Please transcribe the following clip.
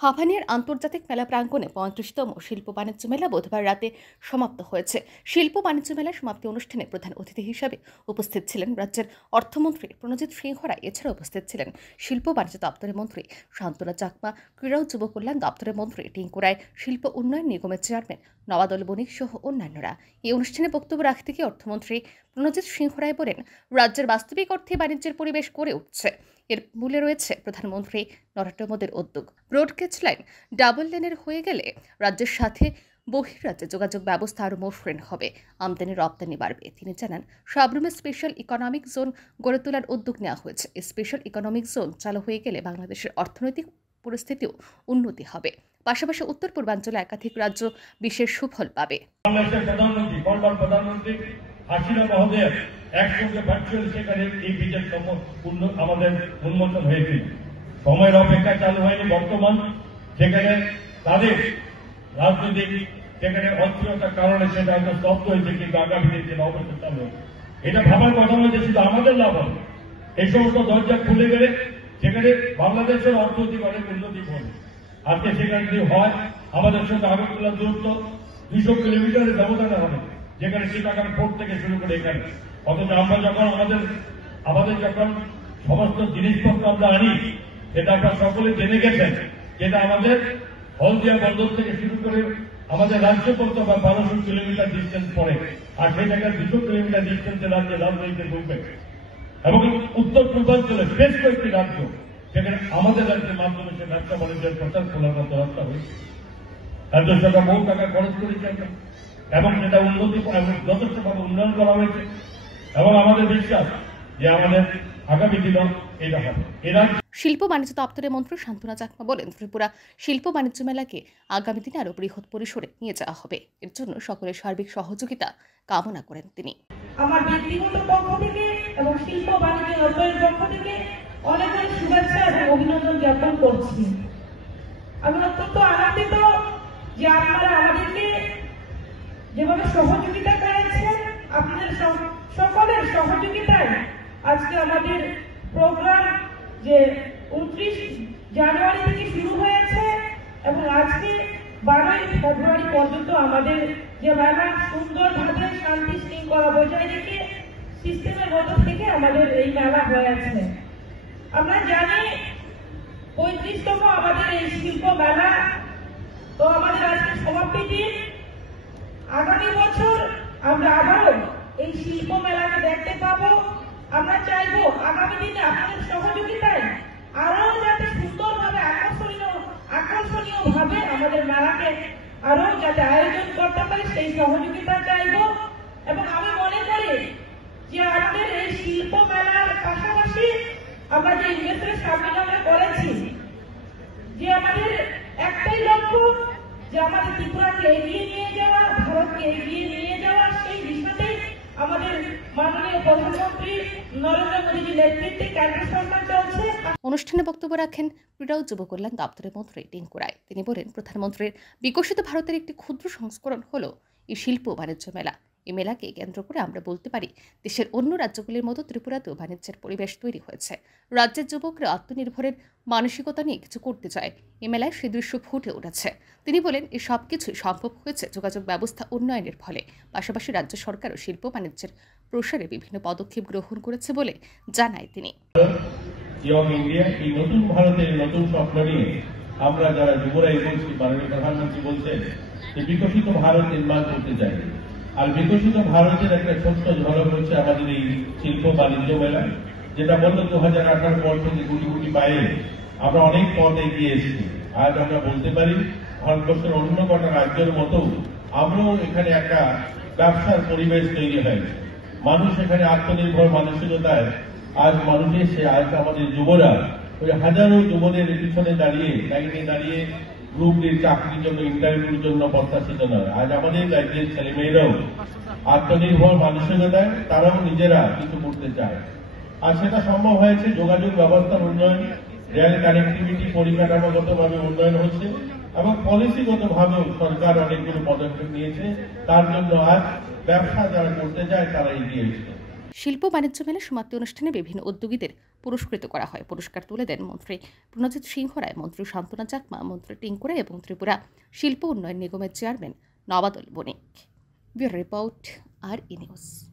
হাভানিয়ার আন্তর্জাতিক মেলা প্রাঙ্গণে ৩৫তম শিল্প বাণিজ্য মেলা বুধবার রাতে সমাপ্ত হয়েছে। শিল্প বাণিজ্য মেলার সমাপ্তি অনুষ্ঠানে প্রধান অতিথি হিসাবে উপস্থিত ছিলেন রাজ্যের অর্থমন্ত্রী প্রণজিৎ সিংহ রায়। এছাড়া উপস্থিত ছিলেন শিল্প বাণিজ্য দপ্তরের মন্ত্রী শান্তনা চাকমা, ক্রীড়া ও যুব কল্যাণ দপ্তরের মন্ত্রী টিঙ্কু রায়, শিল্প উন্নয়ন নিগমের চেয়ারম্যান নবাদল বণিক সহ অন্যান্যরা। এই অনুষ্ঠানে বক্তব্য রাখতে গিয়ে অর্থমন্ত্রী প্রণজিৎ সিংহ রায় বলেন, রাজ্যের বাস্তবিক অর্থে বাণিজ্যের পরিবেশ গড়ে উঠছে। এর মূলে রয়েছে প্রধানমন্ত্রী নরেন্দ্র মোদীর উদ্যোগ। ব্রডগেজ লাইন ডাবল লেনের হয়ে গেলে রাজ্যের সাথে বহির্রাজ্যে যোগাযোগ ব্যবস্থা আরও মসৃণ হবে, আমদানি রপ্তানি বাড়বে। তিনি জানান, সাবরুমে স্পেশাল ইকোনমিক জোন গড়ে তোলার উদ্যোগ নেওয়া হয়েছে। এই স্পেশাল ইকোনমিক জোন চালু হয়ে গেলে বাংলাদেশের অর্থনৈতিক পরিস্থিতিও উন্নতি হবে। পাশাপাশি উত্তর পূর্বাঞ্চলে একাধিক রাজ্য বিশেষ সুফল পাবে। প্রধানমন্ত্রী হাসিনা মহোদয় একসঙ্গে ভার্চুয়াল সেখানে এই বিজের আমাদের উন্মোচন হয়েছিল। সময়ের অপেক্ষা চালু হয়নি। বর্তমান সেখানে তাদের রাজনৈতিক সেখানে অস্থিরতার কারণে সেটা হয়তো স্তব্ধ হয়েছে, কিন্তু আগামী দিনে অবস্থা চালু হবে। এটা ভাবার কথা নয় যে শুধু আমাদের লাভ হবে। এই সমস্ত দরজা খুলে গেলে সেখানে বাংলাদেশের অর্থনৈতিক অনেক উন্নতি হবে। আজকে সেখানে যদি হয় আমাদের সঙ্গে আগরতলার দূরত্ব 200 কিলোমিটারের ব্যবধানে হবে, যেখানে চিটাগাং পোর্ট থেকে শুরু করে এখানে। অথচ আমরা যখন আমাদের যখন সমস্ত জিনিসপত্র আমরা আনি, সেটা আপনারা সকলে জেনে গেছেন, যেটা আমাদের হলদিয়া বন্দর থেকে শুরু করে আমাদের রাজ্য পর্যন্ত 1200 কিলোমিটার ডিস্টেন্স পড়ে, আর সেই জায়গায় 200 কিলোমিটার ডিস্টেন্সে রাজ্যে রাজনৈতিক মুভমেন্ট এবং উত্তর পূর্বাঞ্চলে বেশ কয়েকটি রাজ্য, সেখানে আমাদের রাজ্যের মাধ্যমে সে ব্যবসা বাণিজ্যের প্রচার খোলার মতো রাস্তা হয়েছে। রাজ্য সরকার বহু টাকা খরচ করেছে এবং সেটা উন্নতি এবং যথেষ্টভাবে উন্নয়ন করা হয়েছে, এবং আমাদের বিশ্বাস যে আমাদের আগামী দিনে এটা হবে। শিল্প বাণিজ্য দপ্তরের মন্ত্রী শান্তনা চাকমা বলেন, ত্রিপুরা শিল্প বাণিজ্য মেলাকে আগামী দিনে আরো বৃহৎ পরিসরে নিয়ে যাওয়া হবে। এর জন্য সকলের সার্বিক সহযোগিতা কামনা করেন তিনি। আমার ব্যক্তিগত পক্ষ থেকে এবং শিল্প বাণিজ্য দপ্তরের পক্ষ থেকে অনেক অনেক শুভেচ্ছা এবং অভিনন্দন জ্ঞাপন করছি। আমি অত্যন্ত আনন্দিত যে আপনারা আমাদেরকে যেভাবে সহযোগিতা করেছেন, আপনাদের সকলের সহযোগিতায় আজকে আমাদের প্রোগ্রাম যে 29 জানুয়ারি থেকে শুরু হয়েছে এবং আজকে 12 ফেব্রুয়ারি পর্যন্ত আমাদের যে মেলা সুন্দরভাবে শান্তি শৃঙ্খলা বজায় রেখে সিস্টেমের মধ্যে থেকে আমাদের এই মেলা হয়েছে। আমরা জানি 35তম আমাদের এই শিল্প মেলা, তো আমাদের আজকে সমাপ্তি দিন। আগামী বছর আমরা আবারও এই শিল্প মেলাকে দেখতে পাবো। আমরা চাইবো আগামী দিনে আপনাদের সহযোগিতায় আরো যাতে সুন্দরভাবে আকর্ষণীয় ভাবে আমাদের মেলাকে আরো যাতে আয়োজন করতে পারি, সেই সহযোগিতা চাইবো। এবং আমি মনে করি যে আমাদের এই শিল্প মেলার পাশাপাশি আমরা যে ইনভেস্টমেন্ট সাবমিট আমরা করেছি, যে আমাদের একটাই লক্ষ্য যে আমাদের ত্রিপুরাকে এগিয়ে নিয়ে যাওয়া, ভারতকে এগিয়ে নিয়ে যাওয়া, সেই বিষয়তেই আমাদের মাননীয় প্রধানমন্ত্রী নরেন্দ্র মোদীজির নেতৃত্বে কেন্দ্র সরকার চলছে। অনুষ্ঠানে বক্তব্য রাখেন ক্রীড়া ও যুব কল্যাণ দপ্তরের মন্ত্রী টিঙ্কু রায়। তিনি বলেন, প্রধানমন্ত্রীর বিকশিত ভারতের একটি ক্ষুদ্র সংস্করণ হল এই শিল্প বাণিজ্য মেলা। এই মেলাকে কেন্দ্র করে আমরা বলতে পারি, দেশের অন্য রাজ্যগুলির মতো ত্রিপুরাতেও বাণিজ্যের পরিবেশ তৈরি হয়েছে। রাজ্যের যুবকরা আত্মনির্ভরের মানসিকতা নিয়ে কিছু করতে চায়। এই মেলায় সে দৃশ্য ফুটে উঠেছে। তিনি বলেন, এই সব কিছুই সম্ভব হয়েছে যোগাযোগ ব্যবস্থা উন্নয়নের ফলে। পাশাপাশি রাজ্য সরকারও শিল্প বাণিজ্যের প্রসারে বিভিন্ন পদক্ষেপ গ্রহণ করেছে বলে জানায় তিনি। এই নতুন ভারতের নতুন স্বপ্ন নিয়ে আমরা যারা যুবরাই বলছি, মাননীয় প্রধানমন্ত্রী বলছেন যে বিকশিত ভারত নির্মাণ করতে চাই। আর বিকশিত ভারতের একটা ছোট্ট ঝলক হচ্ছে আমাদের এই শিল্প বাণিজ্য মেলা, যেটা বললো 2018 পর থেকে গুটি গুটি পায়ে আমরা অনেক পথ এগিয়ে এসেছি। আজ আমরা বলতে পারি ভারতবর্ষের অন্য কটা রাজ্যের মতো আমরাও এখানে একটা ব্যবসার পরিবেশ তৈরি হয়েছে। মানুষ এখানে আত্মনির্ভর মানসিকতায় আজ আজ আমাদের যুবরা ওই হাজারো যুবদের পিছনে দাঁড়িয়ে লাইনে দাঁড়িয়ে গ্রুপ ডির চাকরির জন্য, ইন্টারভিউর জন্য প্রত্যাশিত নয়। আজ আমাদের রাজ্যের ছেলেমেয়েরাও আত্মনির্ভর মানসিকতায় তারাও নিজেরা কিছু করতে চায়। আর সেটা সম্ভব হয়েছে যোগাযোগ ব্যবস্থার উন্নয়ন, রেল কানেক্টিভিটি পরিকাঠামোগতভাবে উন্নয়ন হচ্ছে এবং পলিসিগতভাবেও সরকার অনেকগুলো পদক্ষেপ নিয়েছে। তার জন্য আজ ব্যবসা যারা করতে চায় তারা এগিয়ে এসেছে। শিল্প বাণিজ্য মেলা সমাপ্তি অনুষ্ঠানে বিভিন্ন উদ্যোগীদের পুরস্কৃত করা হয়। পুরস্কার তুলে দেন মন্ত্রী প্রণজিৎ সিংহ রায়, মন্ত্রী শান্তনা চাকমা, মন্ত্রী টিঙ্কুরা এবং ত্রিপুরা শিল্প উন্নয়ন নিগমের চেয়ারম্যান নবাদল বণিক। ব্যুরো রিপোর্ট, আর ই নিউজ।